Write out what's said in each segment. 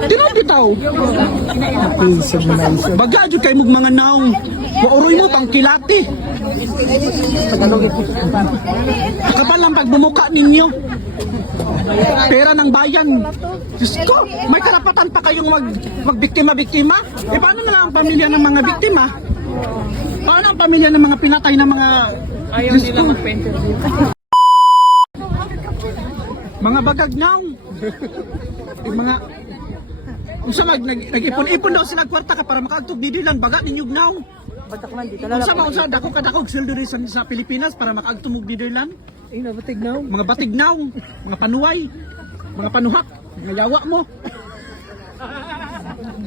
Tinapitaw. Baga jud kay mug mga naong. Wauroy mo pang kilati. Kapal lang pagbumuka ninyo. Pera ng bayan. Diyos ko, may karapatan pa kayong magbiktima-biktima? Eh paano na lang ang pamilya ng mga biktima? Paano ang pamilya ng mga pinatay ng mga... Ayaw nila magpa-interview. Mga bagagnaw. Mga... Unsa nag-ipon-ipon daw sila kwarta ka para makaagtog dito lang baga ninyo gnaw. Unsa dako sweldo rin sa Pilipinas para makaagtog dito lang. Mga batignaw, mga panuway, mga panuhak, mga yawa mo.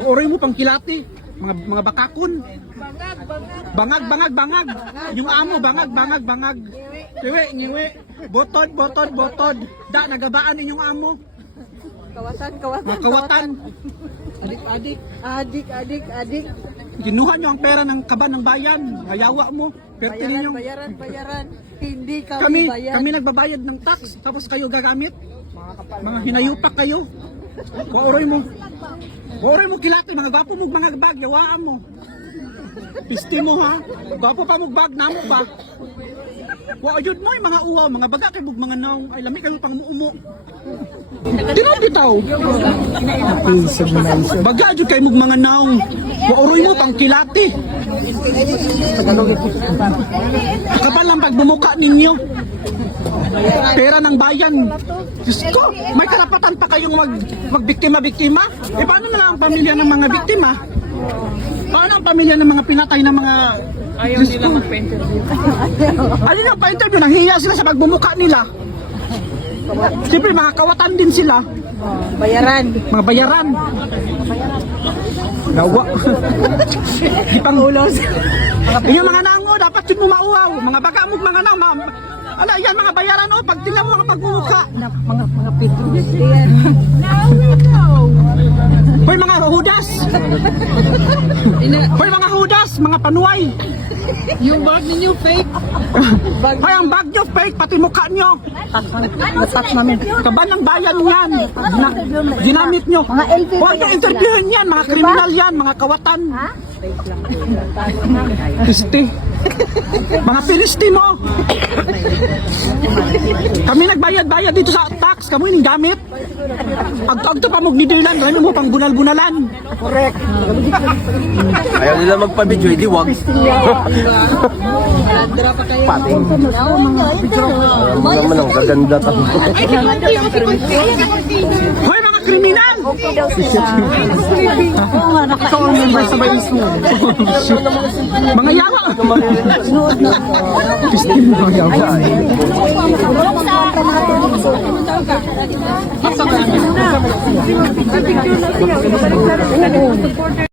Oroy mo pang kilati, mga bakakon. Bangag. Yung amo bangag. Ngiwi. Botod. Da nagabaan inyong amo. Kawatan. Adik. Kinuha nyo ang pera ng kaban ng bayan. Ayawa mo. Perte ninyo. Bayaran. Hindi kami bayad. Kami nagbabayad ng tax. Tapos kayo gagamit. Mga hinayupak kayo. Waoroy mo kilati. Mga gwapo mo mga bag. Yawaan mo. Pisti mo ha. Gwapo pa mo bag. Namo pa. Waayod mo yung mga uhaw. Mga baga kayo mga naong. Ay lami kayo pang muumo. Tinapitaw. Baga jud kay mug mga naong. Waoroy mo pang kilati. Kapal lang pagbumuka ninyo. Pera ng bayan. Diyos ko, may karapatan pa kayong magbiktima-biktima? Eh paano na lang ang pamilya ng mga biktima? Paano ang pamilya ng mga pinatay ng mga... Ayaw nila magpa-interview. Ano yung pa-interview? Nahiya sila sa pagbumuka nila. Siyempre mga kawatan din sila. Mga bayaran. Gawa. Di pang ulos. Yung mga nango, dapat yun mo mauaw. Mga baga mo, mga nang, ala, yan mga bayaran o, pag tingnan mo ang pagbuka. Mga Petros yan. Hoy mga hudas. Hoy mga hudas, mga panuway. Yung bag ninyo fake. Hoy ang bag nyo fake, pati mukha nyo. Tatak namin. Kaban ng bayan yan. Ginamit nyo. Mga LV Huwag nyo interviewin yan, mga kriminal yan, mga kawatan. Pisti. Mga pilisti mo. Kami nagbayad-bayad dito sa tax, kamo yung gamit. Agto pa mong nidilan, kami mo pang bunal-bunalan. Correct. Ayaw nila magpa-video, hindi wag. Pating. Naman ang gaganda tayo. Hoy mga kriminal! Mga yawa! Pisti mo mga yawa.